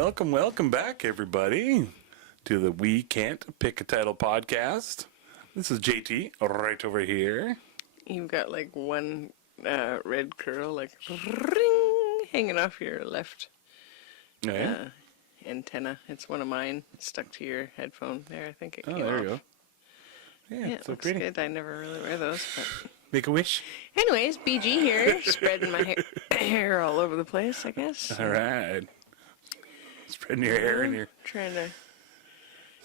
welcome back, everybody, to the We Can't Pick a Title podcast. This is JT, right over here. You've got like one red curl, like ring, hanging off your left antenna. It's one of mine. It's stuck to your headphone there. I think it came off. There you go. Yeah, it so looks pretty. good. I never really wear those. But Make a wish. anyways, BG here, spreading my hair all over the place, I guess. All right. Spreading your hair and your Trying to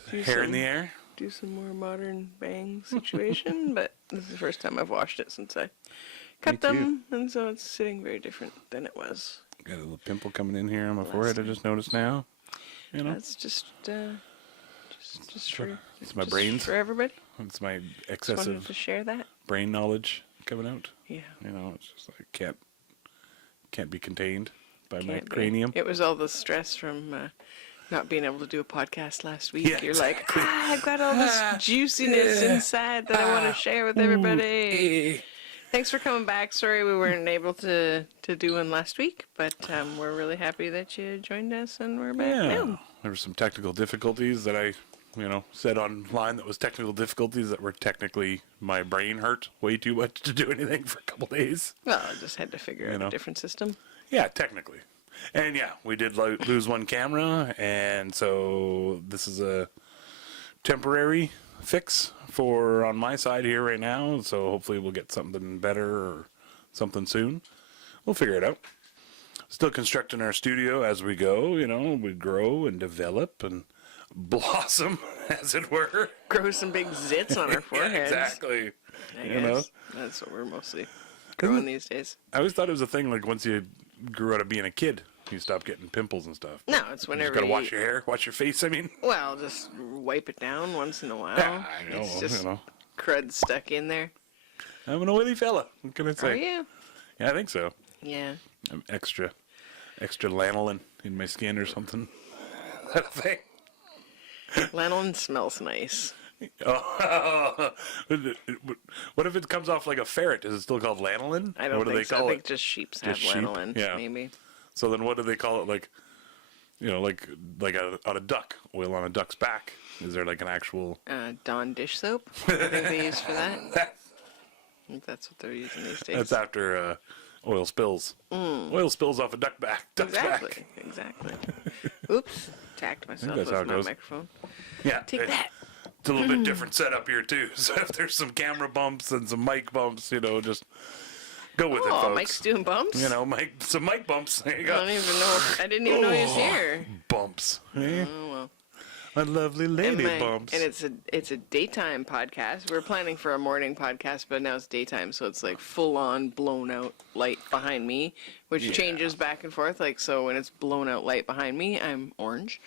do hair in the air. do some more modern bang situation, but this is the first time I've washed it since I cut them, and so it's sitting very different than it was. Got a little pimple coming in here on my forehead. I just noticed now. You know, That's just for it's my just brains. for everybody. It's my Just wanted excessive to share that. brain knowledge coming out. Yeah. You know, it's just like can't be contained by my Can't be. cranium. It was all the stress from not being able to do a podcast last week. Yeah, You're exactly. like, I've got all this juiciness inside that I want to share with everybody. Thanks for coming back. Sorry we weren't able to do one last week, but we're really happy that you joined us and we're back now. There were some technical difficulties that I, said online that was technical difficulties that were technically my brain hurt way too much to do anything for a couple days. Well, I just had to figure out a different system. Yeah, technically. And yeah, we did lose one camera, and so this is a temporary fix for on my side here right now, so hopefully we'll get something better or something soon. We'll figure it out. Still constructing our studio as we go, we grow and develop and blossom, as it were. Grow some big zits on our foreheads. Yeah, exactly. I guess. That's what we're mostly growing these days. I always thought it was a thing, like once you grew out of being a kid, you stop getting pimples and stuff. No, it's You whenever just gotta wash your hair, wash your face, I mean. Well, just wipe it down once in a while. Yeah, I know, It's just crud stuck in there. I'm an oily fella. What can I say? Are you? Yeah, I think so. Yeah. I'm extra lanolin in my skin or something. Is that a thing? Lanolin smells nice. Oh, what if it comes off like a ferret? Is it still called lanolin? I don't what do think they so. call I think it? just sheeps have Just sheep? lanolin, Yeah. maybe. So then what do they call it? Like on a duck, oil on a duck's back. Is there like an actual... Dawn dish soap, I think they use for that. I think that's what they're using these days. That's after oil spills. Oil spills off a duck's back. Exactly. Oops. Tacked myself that's with how it my goes. microphone. Yeah. Take that. It's a little bit different setup here, too. So if there's some camera bumps and some mic bumps, just go with it, folks. Oh, Mike's doing bumps? Some mic bumps. There you I go. don't even know. I didn't even know he was here. Bumps. Eh? Oh, well. My lovely lady bumps. And it's a daytime podcast. We're planning for a morning podcast, but now it's daytime, so it's like full on blown out light behind me, which changes back and forth. Like, so when it's blown out light behind me, I'm orange,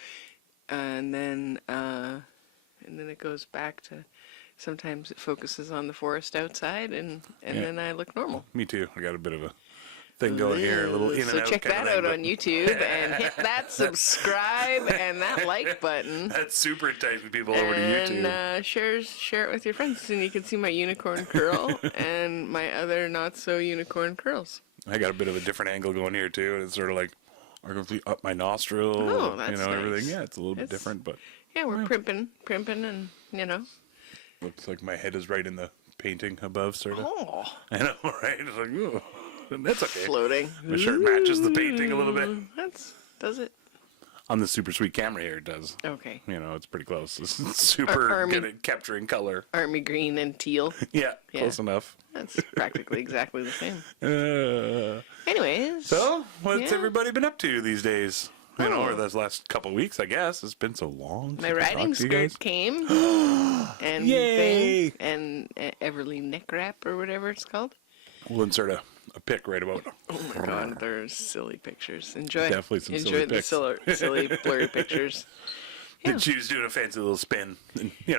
and then it goes back to sometimes it focuses on the forest outside, and then I look normal. Me too. I got a bit of a thing going here, a little in and So out. check that out on YouTube and hit that subscribe and that like button. That's super enticing people over to YouTube. And share it with your friends, and you can see my unicorn curl and my other not so unicorn curls. I got a bit of a different angle going here too, and it's sort of like I can see up my nostril. Oh, that's everything. nice. Yeah, it's a little bit different, but Yeah, we're primping, and looks like my head is right in the painting above, sort of. Oh, I know, right? It's like, ooh, that's okay. floating. My shirt matches the painting a little bit. Does it? On the super sweet camera here, it does. Okay. It's pretty close. It's super good at capturing color. Army green and teal. Yeah, close enough. That's practically exactly the same. Uh, Anyways. So, what's everybody been up to these days? Over those last couple of weeks, I guess. It's been so long. My riding skirt came. And Yay! and Everly neck wrap or whatever it's called. We'll insert a pic right about. Oh my god, they're silly pictures. Enjoy. Definitely some silly Enjoy the pics. silly blurry pictures. Yeah. She was doing a fancy little spin. And, it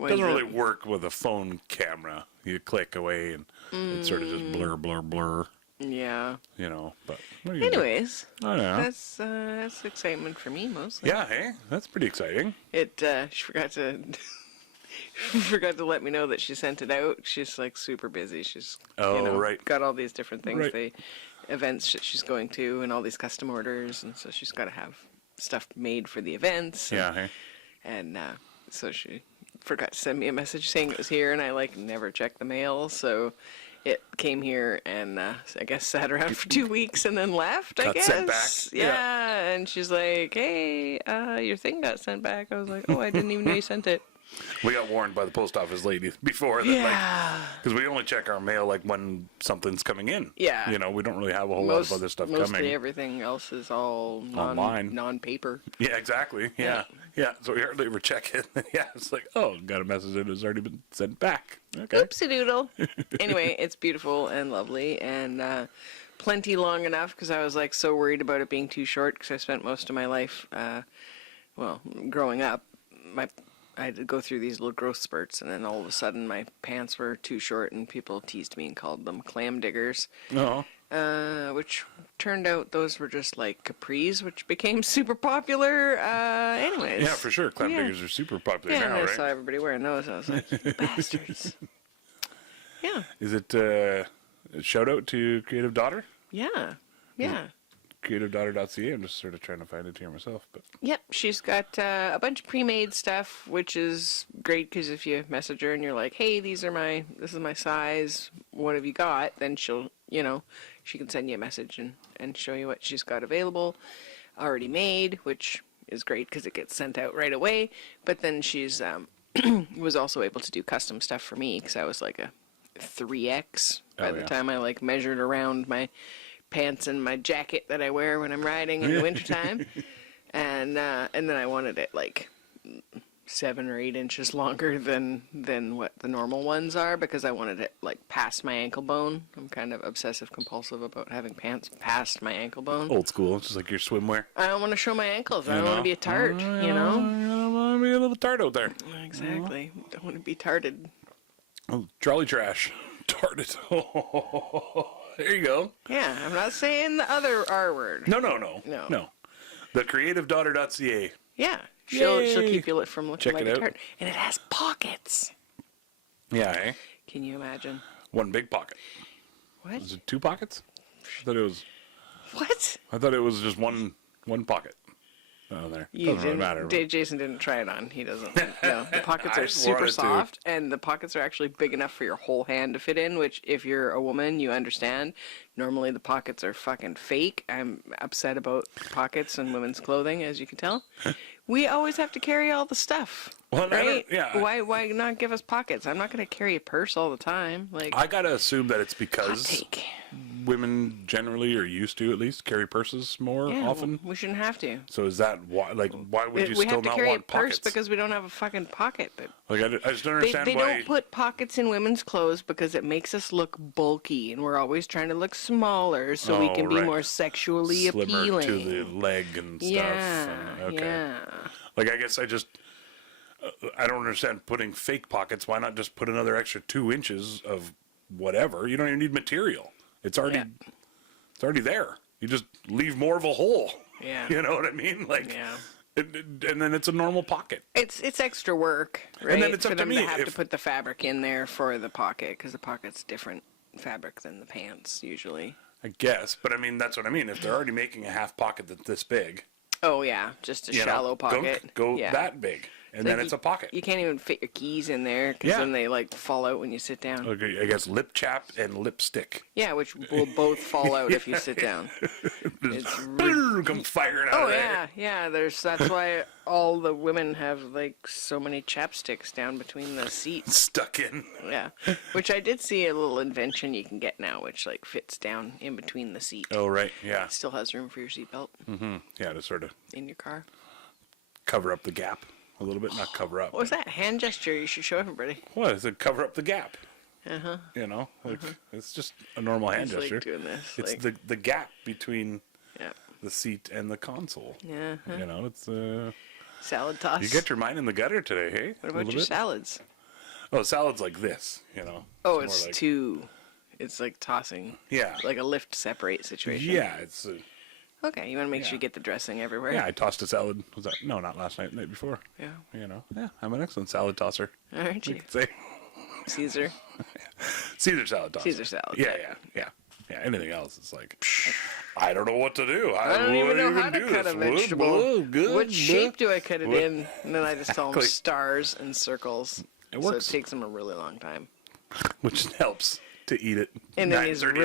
doesn't really work with a phone camera. You click away and it sort of just blur, blur, blur. Yeah. But what are you Anyways, I don't know. that's excitement for me mostly. Yeah, hey, that's pretty exciting. She forgot to let me know that she sent it out. She's like super busy. She's right. got all these different things, Right. the events that she's going to, and all these custom orders, and so she's got to have stuff made for the events. Yeah. Hey. And so she forgot to send me a message saying it was here, and I like never check the mail, so it came here and I guess sat around for 2 weeks and then left. I Got guess. sent back. Yeah. And she's like, "Hey, your thing got sent back." I was like, "Oh, I didn't even know you sent it." We got warned by the post office lady before that, Yeah. because we only check our mail like when something's coming in. Yeah. You know, we don't really have a whole lot of other stuff mostly coming. everything else is all Online. non-paper. Yeah, exactly. Yeah. Yeah. So we hardly ever check it. Yeah. It's like, oh, got a message that has already been sent back. Okay. Oopsie doodle. Anyway, it's beautiful and lovely and plenty long enough because I was like so worried about it being too short because I spent most of my life, growing up, I had to go through these little growth spurts, and then all of a sudden my pants were too short, and people teased me and called them clam diggers, Oh. which turned out those were just like capris, which became super popular. Anyways. Yeah, for sure. Clam Yeah. diggers are super popular Yeah, now, and I right? saw everybody wearing those, and I was like, "You bastards." Yeah, Is it a shout out to Creative Daughter? yeah, yeah. CreativeDaughter.ca. I'm just sort of trying to find it here myself, but Yep, she's got a bunch of pre-made stuff, which is great because if you message her and you're like, "Hey, this is my size. What have you got?" Then she'll, she can send you a message and show you what she's got available, already made, which is great because it gets sent out right away. But then she's was also able to do custom stuff for me because I was like a 3X by the yeah. time I like measured around my pants and my jacket that I wear when I'm riding in the wintertime. And then I wanted it like 7 or 8 inches longer than what the normal ones are because I wanted it like past my ankle bone. I'm kind of obsessive compulsive about having pants past my ankle bone. old school. It's just like your swimwear. I don't want to show my ankles. I don't want to be a tart, you I know? don't want to be a little tart out there. Exactly. Don't want to be tarted. Oh, trolley trash. Tarted. There you go. Yeah, I'm not saying the other R word. No. No. The creativedaughter.ca. Yeah. She'll Yay. keep you from looking Check like it a out. tart. And it has pockets. Yeah, eh? Can you imagine? One big pocket. What? Is it 2 pockets? I thought it was just one pocket. Oh, there. Doesn't really matter. but- Jason didn't try it on. He doesn't. No, the pockets I are just super wanted to. soft, and the pockets are actually big enough for your whole hand to fit in. Which, if you're a woman, you understand. Normally, the pockets are fucking fake. I'm upset about pockets in women's clothing, as you can tell. We always have to carry all the stuff. Well, I don't- right? yeah. Why not give us pockets? I'm not going to carry a purse all the time. Like, I gotta assume that it's hot because take. women generally, or used to at least, carry purses more Yeah, often. we shouldn't have to. So is that why? Like, why would you We still have to not carry a want purse pockets? because we don't have a fucking pocket that Like, I just don't They understand why. don't put pockets in women's clothes because it makes us look bulky, and we're always trying to look smaller so we Oh, can be right. more sexually slimmer appealing. to the leg and stuff. yeah, Okay. yeah. Like, I guess I don't understand putting fake pockets. Why not just put another extra 2 inches of whatever? You don't even need material. It's already, Yeah. it's already there. You just leave more of a hole. Yeah. You know what I mean? Like, Yeah. and then it's a normal pocket. It's extra work, right? then it's for up to them me to have to if- put the fabric in there for the pocket because the pocket's different fabric than the pants usually. I guess, but I mean that's what I mean. If they're already making a half pocket that's this big, Oh yeah, just a you know, shallow pocket. go yeah. that big, and then Like, it's a pocket. You can't even fit your keys in there because Yeah. then they like fall out when you sit down. Okay, I guess lip chap and lipstick. Yeah, which will both fall out if you sit down. It's Come firing out Oh of there. yeah. That's why all the women have like so many chapsticks down between the seats. Stuck in. Yeah, which I did see a little invention you can get now, which like fits down in between the seat. Oh right, yeah, Still has room for your seatbelt yeah, to sort of in your car. cover up the gap a little bit, not cover up. What was that hand gesture? You should show everybody. What is it? Cover up the gap. Uh huh. You know, like it's just a normal hand It's gesture. like doing this. It's like, the gap between yeah, the seat and the console. yeah. You know, it's Salad toss. you get your mind in the gutter today, hey? What A about little your bit? salads? Oh, salad's like this, you know. Oh, more it's like, two. It's like tossing, yeah, like a lift separate situation. yeah. It's Okay, you want to make sure Yeah. you get the dressing everywhere. yeah. I tossed a salad. Was that no? Not last night. The night before. Yeah. You know. Yeah, I'm an excellent salad tosser. Aren't You you? could say Caesar. Caesar salad tosser. Caesar salad. Yeah, yeah, yeah. Yeah, anything else, it's like, I don't know what to do. I don't even know how to do cut this. a vegetable. Good, What shape do I cut it what- in? And then I just tell them Exactly. stars and circles. It so works. it takes them a really long time. Which helps to eat it. And then he's 9:30 at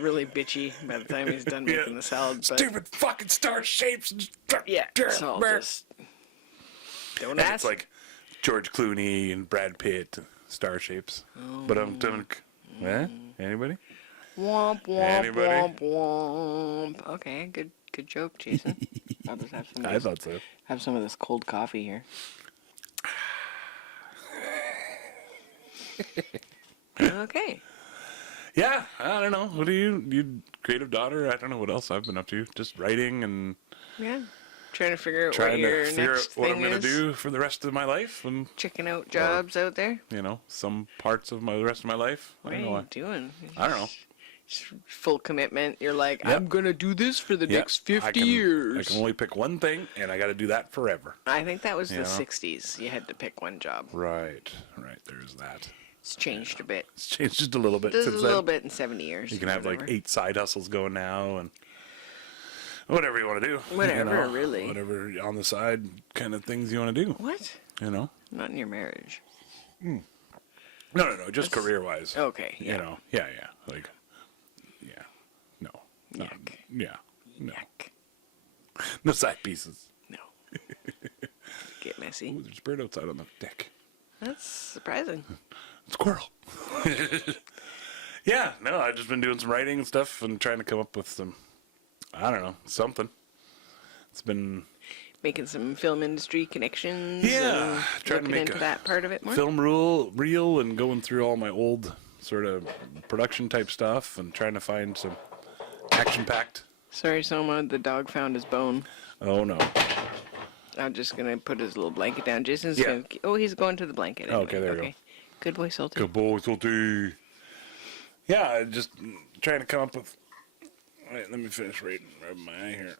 really night. bitchy by the time he's done Yeah. making the salad. But Stupid fucking star shapes. yeah, so I'll just don't And ask. it's like George Clooney and Brad Pitt, star shapes. But I'm doing. Anybody? Womp womp Anybody? womp womp. Okay, good joke, Jason. I'll just have some. I thought so. Have some of this cold coffee here. Okay. Yeah, I don't know. What do you creative daughter? I don't know what else I've been up to. Just writing and Yeah. Trying to figure out what trying your to figure out next what I'm thing gonna is. do for the rest of my life, and Checking out jobs out there. some parts of the rest of my life. What I are don't know. you doing? I don't know. Just full commitment. You're like, Yep. I'm gonna do this for the Yep, next 50 I can years. only pick one thing, and I got to do that forever. I think that was You the know? 60s. You had to pick one job. Right. There's that. It's changed a bit. It's changed just a little bit Just a since little then. bit in 70 years. You can have like whatever. 8 side hustles going now, and whatever you want to do. Whatever, really. Whatever on the side kind of things you want to do. What? Not Not in your marriage. No, just career wise. Okay. Yeah. Yeah. Like, yeah. No. Not- Yuck. yeah. No. Yuck. No side pieces. No. Get messy. Ooh, there's a bird outside on the deck. That's surprising. Squirrel. Yeah, no, I've just been doing some writing and stuff and trying to come up with some, I don't know, something. It's been Making some film industry connections. Yeah, and trying to looking make into a that part of it more. film reel and going through all my old sort of production type stuff and trying to find some action-packed. Sorry, Soma, the dog found his bone. Oh, no. I'm just gonna put his little blanket down. Jason's Yeah. gonna. Oh, he's going to the blanket. Anyway. Okay, there we go. Good boy, Salty. Good boy, Salty. Yeah, just trying to come up with... Wait, let me finish rubbing my eye here.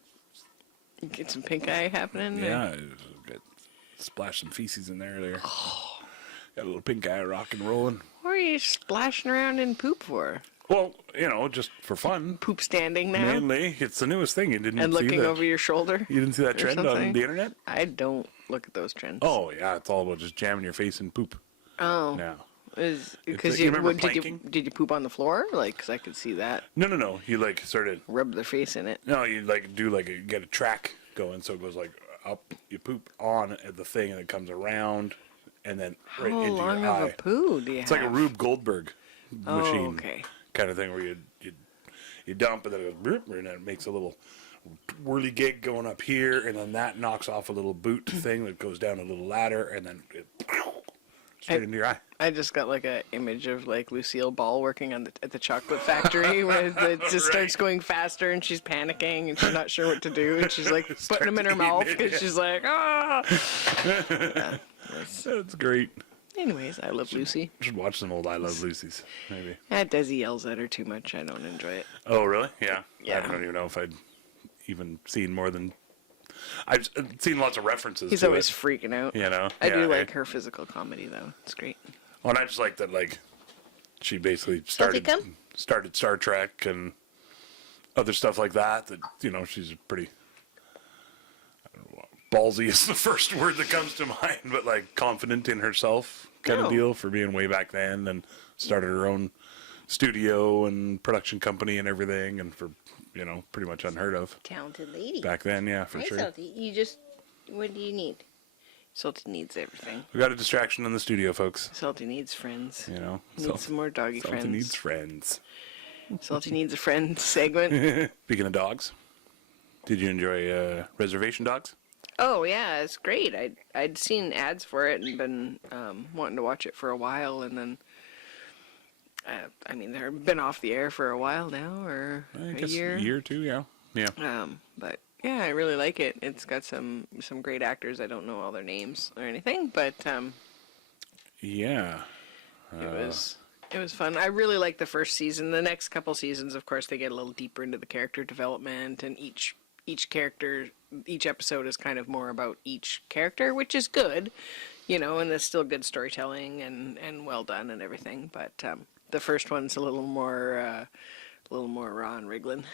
Get some pink eye happening. Yeah, got splash some feces in there. Got a little pink eye rock and rolling. What are you splashing around in poop for? Well, just for fun. Poop standing now Mainly, it's the newest thing. You didn't and see looking that. over your shoulder. You didn't see that or trend on something? the internet? I don't look at those trends. Oh yeah, it's all about just jamming your face in poop. Oh. Now, Because you you, remember did you poop on the floor? Like, 'cause I could see that. no. You like sort of Rub their face in it. no. You like do like you get a track going, so it goes like up. You poop on the thing, and it comes around, and then right How into long your of eye. a poo do you It's have? like a Rube Goldberg machine okay. kind of thing where you dump and then it goes boop, and then it makes a little whirly gig going up here, and then that knocks off a little boot thing that goes down a little ladder, and then it straight into your eye. I just got like a image of like Lucille Ball working on at the chocolate factory where it just starts going faster and she's panicking and she's not sure what to do and she's like putting them in her mouth because she's like ah. Yeah, That's great. anyways, I love Lucy. Should watch some old I Love Lucy's, maybe. Yeah, Desi yells at her too much. I don't enjoy it. Oh, really? Yeah. Yeah. I don't even know if I'd even seen more than... I've seen lots of references He's to always it, freaking out. you know? I do Yeah, like her physical comedy though. It's great. Well, and I just like that, like, she basically Salty started Star Trek and other stuff like that, she's pretty... I don't know, ballsy is the first word that comes to mind, but, like, confident in herself kind Oh. of deal for being way back then and started her own studio and production company and everything and for, pretty much unheard of Talented lady. back then, yeah, for Hi, sure. Salty. You just, what do you need? Salty needs everything. We got a distraction in the studio, folks. Salty needs friends. Sal- Needs some more doggy Salty friends. needs friends. Salty needs a friend segment. Speaking of dogs, did you enjoy Reservation Dogs? Oh yeah, it's great. I'd seen ads for it and been wanting to watch it for a while, and then they've been off the air for a while now, or I a guess year. a year or two, yeah. But yeah, I really like it. It's got some great actors. I don't know all their names or anything, but Yeah. it was fun. I really like the first season. The next couple seasons, of course, they get a little deeper into the character development, and each character, each episode is kind of more about each character, which is good, and it's still good storytelling and well done and everything. But the first one's a little more a little more Ron Riglin.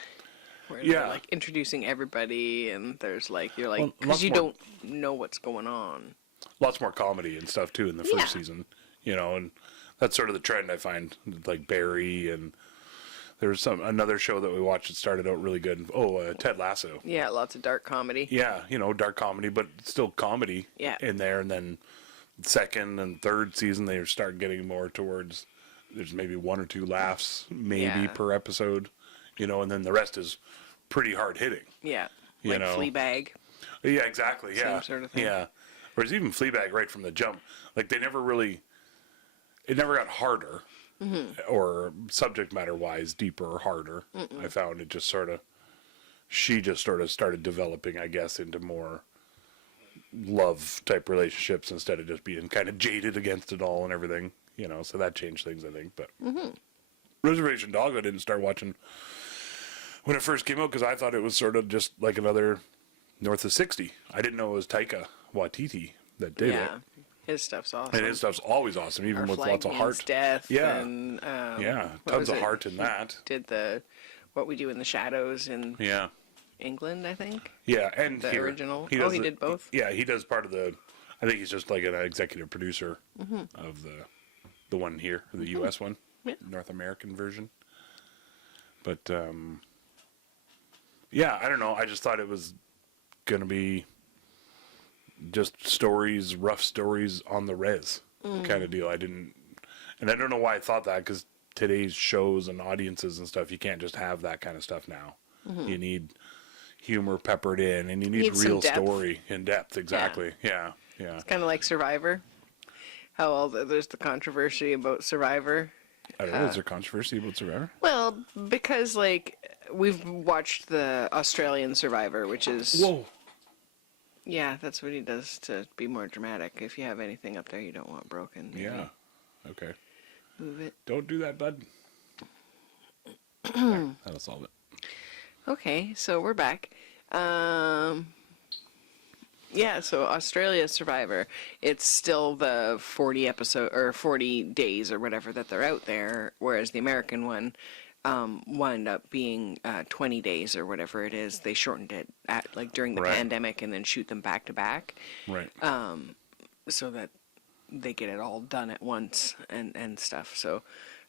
Where Yeah. they're like introducing everybody, and there's like you're like Well, because lots you more- don't know what's going on. Lots more comedy and stuff too in the first Yeah. season, and that's sort of the trend I find, like Barry, and there's another show that we watched that started out really good. Ted Lasso. Yeah, lots of dark comedy. Yeah, dark comedy, but still comedy Yeah. in there. And then second and third season, they start getting more towards, there's maybe one or two laughs maybe Yeah. per episode, and then the rest is pretty hard hitting. Yeah, You like know. Fleabag. Yeah, exactly. Yeah. Same sort of thing. Yeah. Whereas even Fleabag right from the jump, like it never got harder Mm-hmm. or subject matter wise deeper or harder. I found it just she just sort of started developing, I guess, into more love type relationships instead of just being kind of jaded against it all and everything, so that changed things, I think. But Reservation Dog, I didn't start watching when it first came out because I thought it was sort of just like another North of 60. I didn't know it was Taika Waititi that did it. Yeah, his stuff's awesome. And his stuff's always awesome, even Our with Flag lots of Means heart. Death. Yeah. And, Yeah, what tons was of it? heart in that. Did the What We Do in the Shadows in Yeah. England, I think. Yeah, and The here. original? He Oh, does he did both? Yeah, he does part of I think he's just like an executive producer Mm-hmm. of the one here, the U.S. one, Yeah. North American version. But, yeah, I don't know. I just thought it was going to be just stories, rough stories on the res kind of deal. I don't know why I thought that, because today's shows and audiences and stuff, you can't just have that kind of stuff now. You need humor peppered in, and you need some real depth. story in depth. Exactly. Yeah. Yeah. Kind of like Survivor. How all there's the controversy about Survivor. I don't know. Is there controversy about Survivor? Well, because like we've watched the Australian Survivor, which is Whoa. yeah, that's what he does to be more dramatic. If you have anything up there you don't want broken, maybe Yeah. Okay. move it. Don't do that, bud. There, that'll solve it. Okay, so we're back. Yeah, so Australia Survivor, it's still the 40 episode or 40 days or whatever that they're out there, whereas the American one wound up being 20 days or whatever it is. They shortened it at like during the Right. pandemic and then shoot them back to back Right. so that they get it all done at once and stuff. So,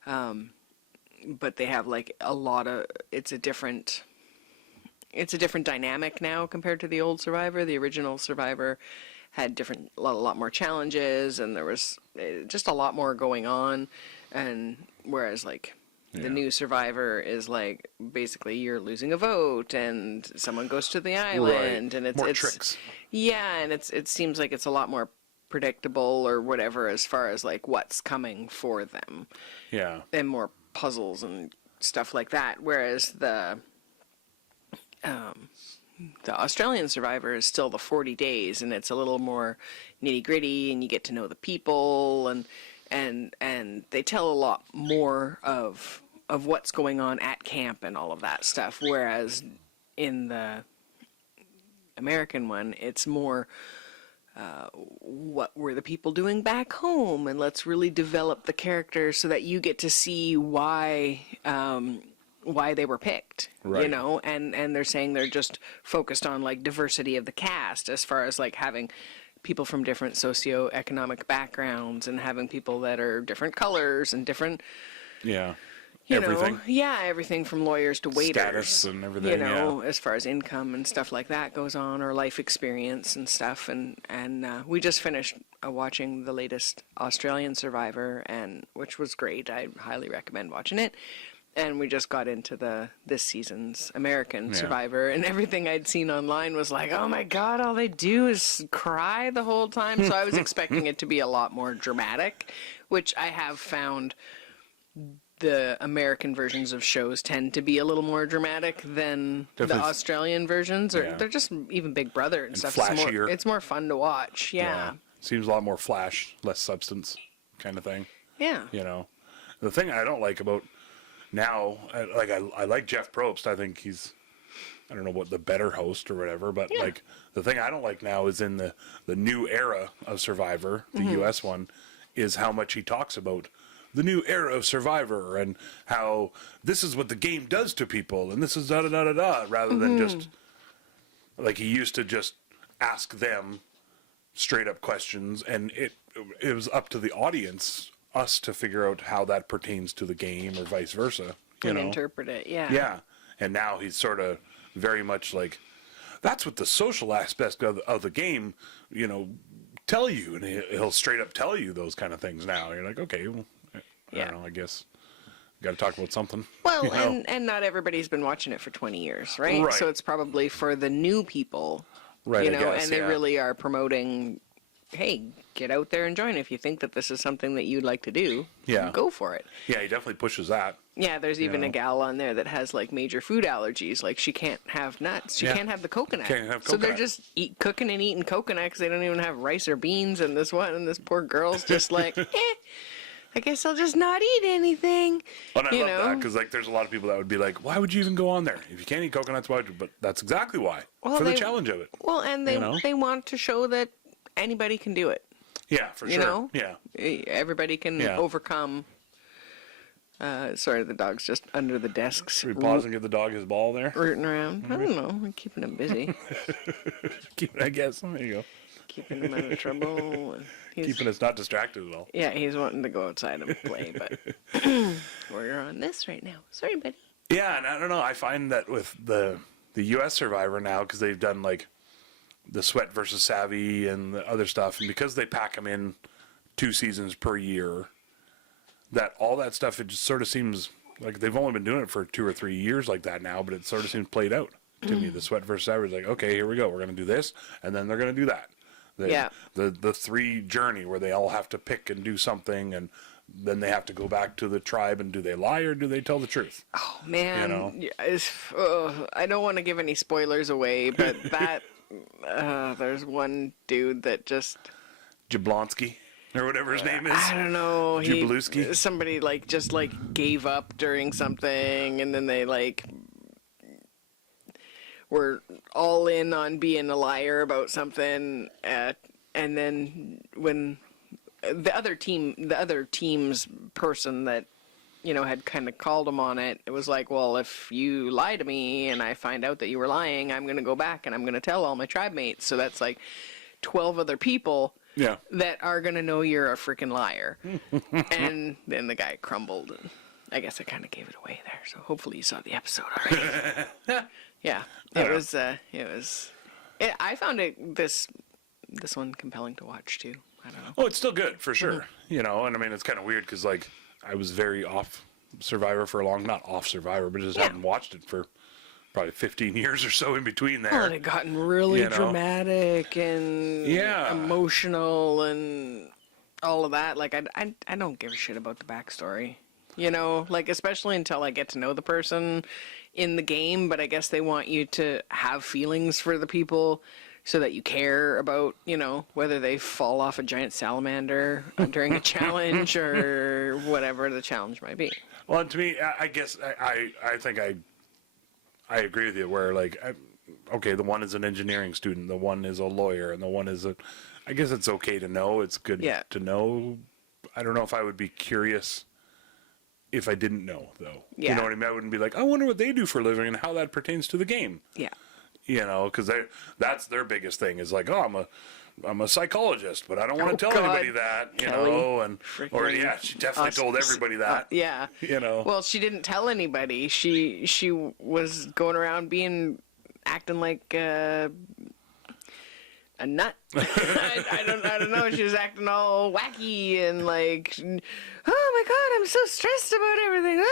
but they have like a lot of it's a different dynamic now compared to the old Survivor. The original Survivor had a lot more challenges, and there was just a lot more going on. And whereas like Yeah. the new Survivor is like basically you're losing a vote, and someone goes to the island, and it's More tricks. Yeah, and it seems like it's a lot more predictable or whatever as far as like what's coming for them, Yeah. and more puzzles and stuff like that. Whereas the Australian Survivor is still the 40 days, and it's a little more nitty gritty, and you get to know the people, and they tell a lot more of what's going on at camp and all of that stuff. Whereas in the American one, it's more what were the people doing back home, and let's really develop the characters so that you get to see why they were picked, Right. and they're saying they're just focused on like diversity of the cast as far as like having people from different socioeconomic backgrounds and having people that are different colors and different Yeah. you Everything. know, yeah, everything from lawyers to waiters, Status and everything, as far as income and stuff like that goes on, or life experience and stuff. And we just finished watching the latest Australian Survivor, and which was great. I highly recommend watching it. And we just got into this season's American Yeah. Survivor, and everything I'd seen online was like, oh my god, all they do is cry the whole time. So I was expecting it to be a lot more dramatic, which I have found the American versions of shows tend to be a little more dramatic than Definitely. the Australian versions. Or Yeah. they're just even Big Brother and stuff. flashier. It's more fun to watch. Yeah. Seems a lot more flash, less substance kind of thing. Yeah. The thing I don't like about now, I like Jeff Probst. I think he's, I don't know what the better host or whatever, but like the thing I don't like now is in the new era of Survivor, the U.S. one, is how much he talks about the new era of Survivor and how this is what the game does to people and this is da da da da da, rather than just like he used to just ask them straight up questions, and it was up to the audience, us, to figure out how that pertains to the game or vice versa. You And know? interpret it. Yeah. Yeah. And now he's sort of very much like, that's what the social aspect of the game, you know, tell you. And he'll straight up tell you those kind of things now. You're like, okay, well, I Yeah. don't know, I guess got to talk about something. Well, you know? and not everybody's been watching it for 20 years, right? Right. So it's probably for the new people, Right, you I know, guess, and they yeah. really are promoting, hey, get out there and join. If you think that this is something that you'd like to do, Yeah. go for it. Yeah, he definitely pushes that. Yeah, there's even know. a gal on there that has like major food allergies. Like she can't have nuts. She Yeah. can't have the coconut. Can't have So they're coconut. just cooking and eating coconut because they don't even have rice or beans. And this one, and this poor girl's just like, I guess I'll just not eat anything. And I You love know? that because like there's a lot of people that would be like, why would you even go on there if you can't eat coconuts? Why would you? But that's exactly why, Well, for the they- challenge of it. Well, and they You know? they want to show that anybody can do it. Yeah, for You sure. know? Yeah. Everybody can Yeah. overcome. Sorry, the dog's just under the desks, Should we pause and give the dog his ball there? rooting around. I don't know. We're keeping him busy, Keep it, I guess. There you go. keeping him out of trouble. And he's, Keeping us not distracted at all. yeah, he's wanting to go outside and play, but we're on this right now. Sorry, buddy. Yeah, and I don't know. I find that with the U.S. Survivor now, because they've done like the Sweat versus Savvy and the other stuff, and because they pack them in 2 seasons per year, that all that stuff, it just sort of seems like they've only been doing it for 2 or 3 years like that now, but it sort of seems played out to me. The Sweat versus Savvy is like, okay, here we go. We're going to do this, and then they're going to do that. Yeah. The 3 journey where they all have to pick and do something, and then they have to go back to the tribe, and do they lie or do they tell the truth? Oh man, know? I don't want to give any spoilers away, but that there's one dude that just Jablonski or whatever his name is. I don't know. Jubiluski? Somebody just gave up during something, and then they were all in on being a liar about something, and then when the other team's person that had kind of called him on it, it was like, well, if you lie to me and I find out that you were lying, I'm going to go back and I'm going to tell all my tribe mates. So that's like 12 other people Yeah. that are going to know you're a freaking liar. And then the guy crumbled, and I guess I kind of gave it away there. So hopefully you saw the episode already. Yeah, it was. I found this one compelling to watch too. I don't know. Oh, it's still good for sure. And I mean, it's kind of weird because like I was very off Survivor for a long, not off Survivor, but just hadn't watched it for probably 15 years or so in between there. Well, it had gotten really You know? dramatic and Yeah. emotional and all of that. Like I don't give a shit about the backstory. Like especially until I get to know the person in the game, but I guess they want you to have feelings for the people so that you care about, whether they fall off a giant salamander during a challenge or whatever the challenge might be. Well, and to me, I guess I think I agree with you. Where like, okay, the one is an engineering student, the one is a lawyer, and the one is a. I guess it's okay to know. It's good to know. I don't know if I would be curious if I didn't know, though. Yeah. You know what I mean? I wouldn't be like, I wonder what they do for a living and how that pertains to the game. Yeah. Because that's their biggest thing is like, oh, I'm a psychologist, but I don't want to tell God. anybody that, Kelly. or yeah, she definitely told everybody that. Yeah. Well, she didn't tell anybody. She was going around acting like a nut. I don't know. She was acting all wacky and like, oh my God, I'm so stressed about everything.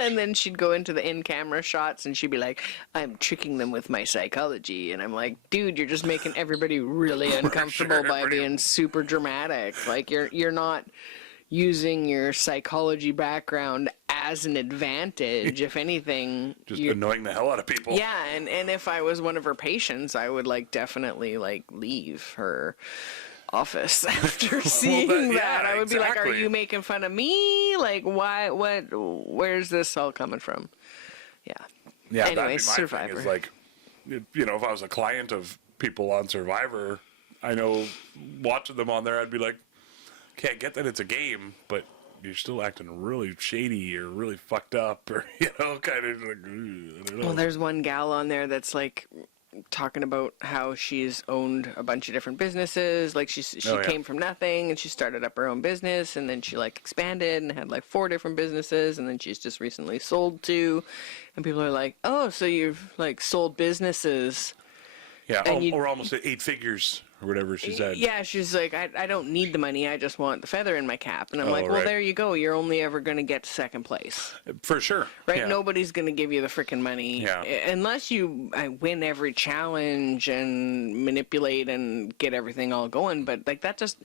And then she'd go into the in-camera shots and she'd be like, I'm tricking them with my psychology. And I'm like, dude, you're just making everybody really uncomfortable by being super dramatic. Like you're not using your psychology background as an advantage. If anything, Just annoying the hell out of people. yeah, and if I was one of her patients, I would definitely leave her office after seeing that. I would be like, "Are you making fun of me? Like, why? What? Where's this all coming from?" Yeah. Yeah, Anyways, that'd be my Survivor. thing is like, if I was a client of people on Survivor, I know watching them on there, I'd be like, okay, I get that it's a game, but you're still acting really shady or really fucked up, or kind of like, I don't know. Well, there's one gal on there that's like talking about how she's owned a bunch of different businesses. Like she Oh, yeah. came from nothing and she started up her own business, and then she like expanded and had like 4 different businesses, and then she's just recently sold 2. And people are like, "Oh, so you've like sold businesses?" Yeah, and you- or almost at 8 figures or whatever she said. Yeah, she's like, I don't need the money. I just want the feather in my cap. And I'm Oh, like, well, right. there you go. You're only ever going to get to second place. For sure. Right? Yeah. Nobody's going to give you the freaking money. Yeah. Unless you win every challenge and manipulate and get everything all going. But like that just,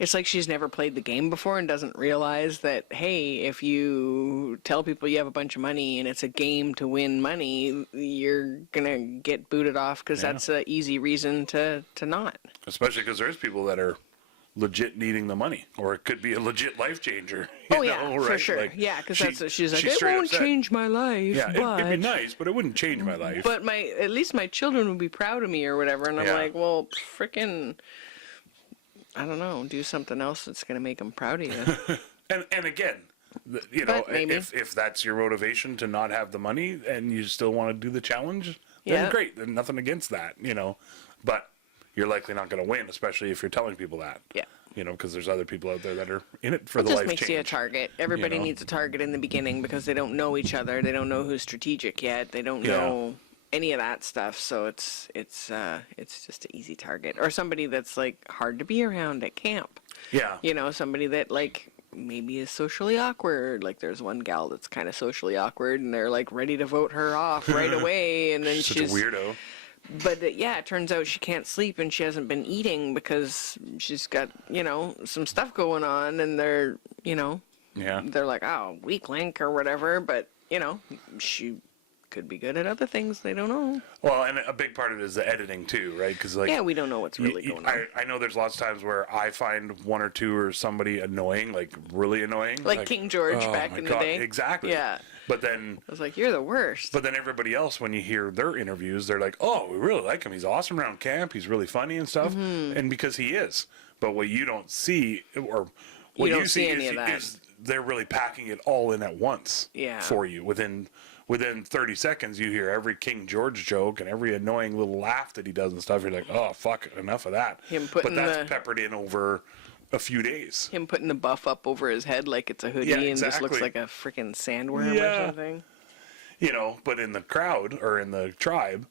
it's like she's never played the game before and doesn't realize that, hey, if you tell people you have a bunch of money and it's a game to win money, you're going to get booted off because that's an easy reason to not. Especially because there's people that are legit needing the money, or it could be a legit life changer. Oh, you yeah, know, for right? sure. Like, Yeah, because that's what she's like, it straight up won't said, change my life, Yeah, but... it'd be nice, but it wouldn't change my life. But at least my children would be proud of me or whatever. And I'm Yeah. like, well, frickin', I don't know, do something else that's going to make them proud of you. And again, But maybe. if that's your motivation to not have the money and you still want to do the challenge, then Yeah. great. Then nothing against that, But you're likely not going to win, especially if you're telling people that. Yeah. Because there's other people out there that are in it for It the just life makes change. you a target. Everybody know? needs a target in the beginning because they don't know each other. They don't know who's strategic yet. They don't Yeah. know any of that stuff. So it's just an easy target. Or somebody that's like hard to be around at camp. Yeah. Somebody that like maybe is socially awkward. Like there's one gal that's kind of socially awkward and they're like ready to vote her off right away. And then Such she's a weirdo. But it turns out she can't sleep and she hasn't been eating because she's got, some stuff going on, and they're, Yeah. they're like, oh, weak link or whatever, but, she could be good at other things. They don't know. Well, and a big part of it is the editing too, right? Because Yeah, we don't know what's really going on. I know there's lots of times where I find one or two or somebody annoying, like really annoying. Like King George oh back my in the God, day. Exactly. Yeah. But then I was like, you're the worst. But then everybody else, when you hear their interviews, they're like, "Oh, we really like him. He's awesome around camp. He's really funny and stuff." Mm-hmm. And because he is, but what you don't see, or what You don't you see see any of that. is they're really packing it all in at once. Yeah. For you within 30 seconds, you hear every King George joke and every annoying little laugh that he does and stuff. You're like, "Oh, fuck, enough of that." Him But putting that's peppered in over a few days. Him putting the buff up over his head like it's a hoodie Yeah, and just looks exactly. like a freaking sandworm or Yeah. something. But in the crowd or in the tribe,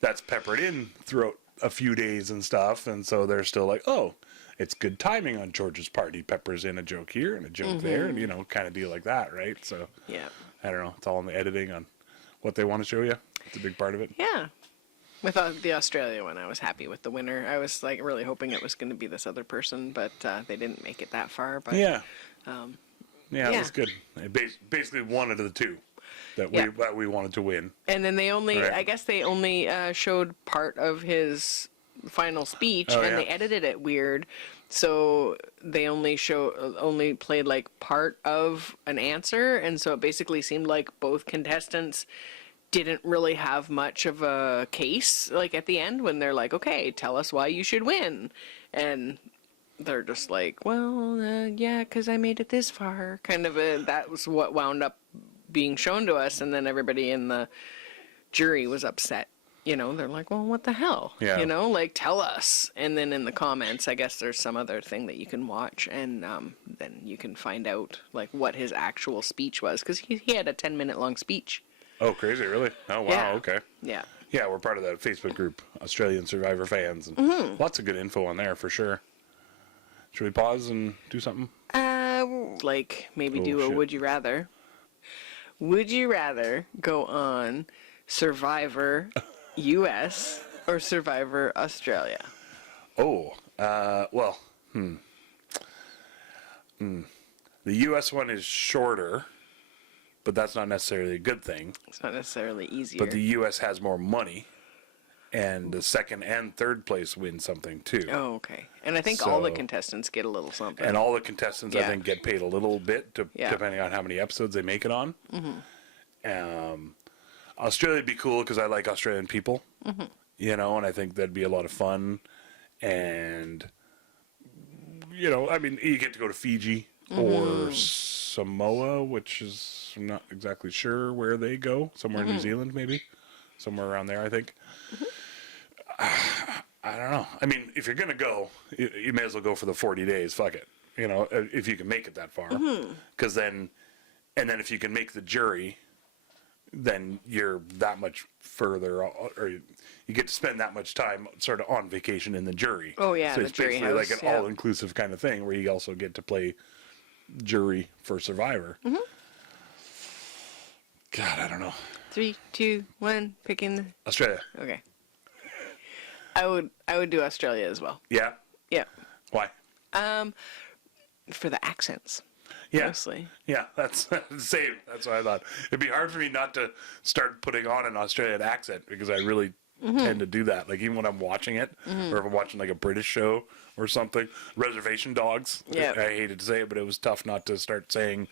that's peppered in throughout a few days and stuff. And so they're still like, oh, it's good timing on George's part. He peppers in a joke here and a joke there and, kind of deal like that, right? So, Yeah. I don't know. It's all in the editing on what they want to show you. It's a big part of it. Yeah. With the Australia one, I was happy with the winner. I was like really hoping it was going to be this other person, but they didn't make it that far. But Yeah. um, Yeah, yeah. that's good. They basically one of the two that Yeah. we wanted to win. and then Right. I guess they only showed part of his final speech, Oh, and yeah. they edited it weird. So they only played like part of an answer, and so it basically seemed like both contestants didn't really have much of a case. Like at the end, when they're like, "Okay, tell us why you should win," and they're just like, "Well, yeah, because I made it this far." Kind of that was what wound up being shown to us, and then everybody in the jury was upset. They're like, well, what the hell? Yeah. Like, tell us. And then in the comments, I guess there's some other thing that you can watch, and then you can find out, like, what his actual speech was. Because he had a 10-minute long speech. Oh, crazy, really? Oh, wow, Yeah. okay. Yeah. Yeah, we're part of that Facebook group, Australian Survivor fans, and Mm-hmm. lots of good info on there for sure. Should we pause and do something? Like, maybe Oh, do a shit. Would You Rather. Would you rather go on Survivor US or Survivor Australia? Oh, well, The U.S. one is shorter, but that's not necessarily a good thing. It's not necessarily easier. But the U.S. has more money, and the second and third place win something too. Oh, okay. And I think all the So- contestants get a little something. And all the contestants, I Yeah. think, get paid a little bit, Yeah. depending on how many episodes they make it on. Mm-hmm. Australia would be cool because I like Australian people, and I think that'd be a lot of fun. And, I mean, you get to go to Fiji, or Samoa, which is I'm not exactly sure where they go. Somewhere in New Zealand, maybe. Somewhere around there, I think. I don't know. I mean, if you're going to go, you may as well go for the 40 days. Fuck it. You know, if you can make it that far. Because then, and then if you can make the jury, then you're that much further, or you get to spend that much time sort of on vacation in the jury. Oh, yeah, so the it's jury basically like house, an yeah. all-inclusive kind of thing where you also get to play jury for Survivor. God, I don't know. 3, 2, 1, picking. Australia. Okay. I would do Australia as well. Yeah. Yeah. Why? For the accents. Yeah. Mostly. Yeah, that's the same. That's what I thought. It'd be hard for me not to start putting on an Australian accent because I really tend to do that. Like even when I'm watching it, or if I'm watching like a British show or something, Reservation Dogs. Yeah. I hated to say it, but it was tough not to start saying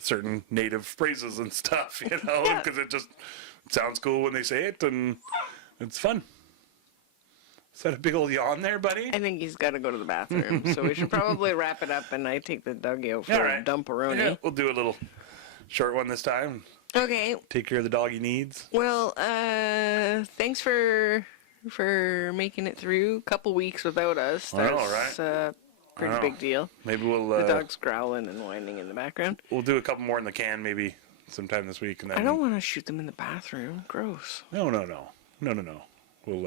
certain native phrases and stuff, you know, Yeah. because it sounds cool when they say it and it's fun. Is that a big old yawn there, buddy? I think he's got to go to the bathroom, so we should probably wrap it up and I take the doggy out for All a right. dumperoni. Yeah, we'll do a little short one this time. Okay. Take care of the doggy needs. Well, thanks for making it through a couple weeks without us. I know, That's a pretty I know. big deal. Maybe we'll The dog's growling and whining in the background. we'll do a couple more in the can maybe sometime this week, and then I don't want to shoot them in the bathroom. Gross. No. We'll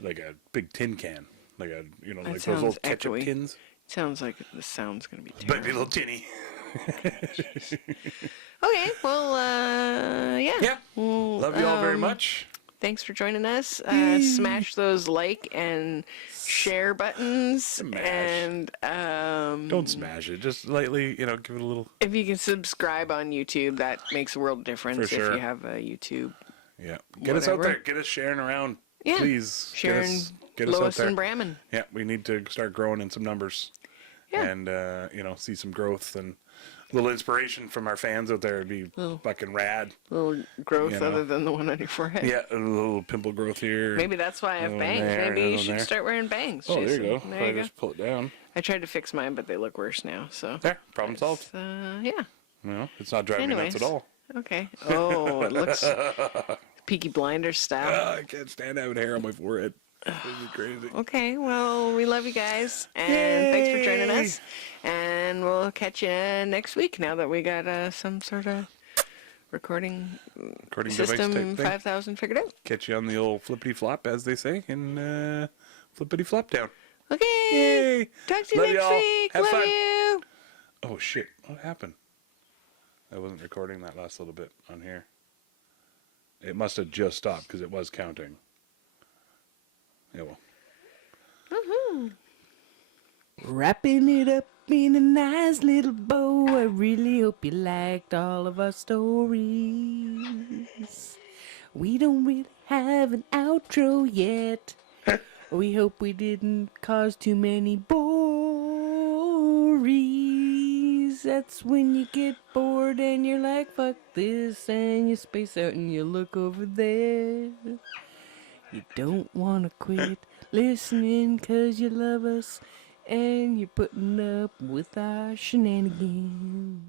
like a big tin can, like a like those sounds old ketchup echoey. tins. Sounds like the sound's gonna be Might be a terrible. little tinny. Okay. Well, yeah. Yeah. Well, Love you all very much. Thanks for joining us. Smash those like and share buttons, Smash. and Don't smash it. Just lightly, give it a little. if you can subscribe on YouTube, that makes a world difference. For If sure. you have a YouTube, Yeah. Get us out Whatever. there. Get us sharing around. Yeah. Please. sharing Get us out Lois there. and Bramman. Yeah. We need to start growing in some numbers. Yeah. And see some growth and a little inspiration from our fans out there would be fucking rad. Little growth You know. other than the one on your forehead. Yeah, a little pimple growth here. Maybe that's why I have Oh, bangs. there, Maybe you oh, should there. start wearing bangs. Oh, there you Jason. go. There you I go. just pull it down. I tried to fix mine, but they look worse now. So There, problem solved. yeah. No, it's not driving me nuts at Anyways. all. Okay. Oh, it looks Peaky Blinders style. I can't stand having hair on my forehead. This is crazy. Okay, well, we love you guys, and thanks for joining us. And we'll catch you next week now that we got some sort of recording Recording device system type thing. 5000 figured out. Catch you on the old flippity flop, as they say, and flippity flop down. Okay, Yay! talk to you Love next y'all. week. Have Love fun. you. Oh shit! What happened? I wasn't recording that last little bit on here. It must have just stopped because it was counting. Yeah, well. Wrapping it up in a nice little bow. I really hope you liked all of our stories. We don't really have an outro yet. We hope we didn't cause too many bories. That's when you get bored and you're like, fuck this, and you space out and you look over there. You don't want to quit listening 'cause you love us and you're putting up with our shenanigans.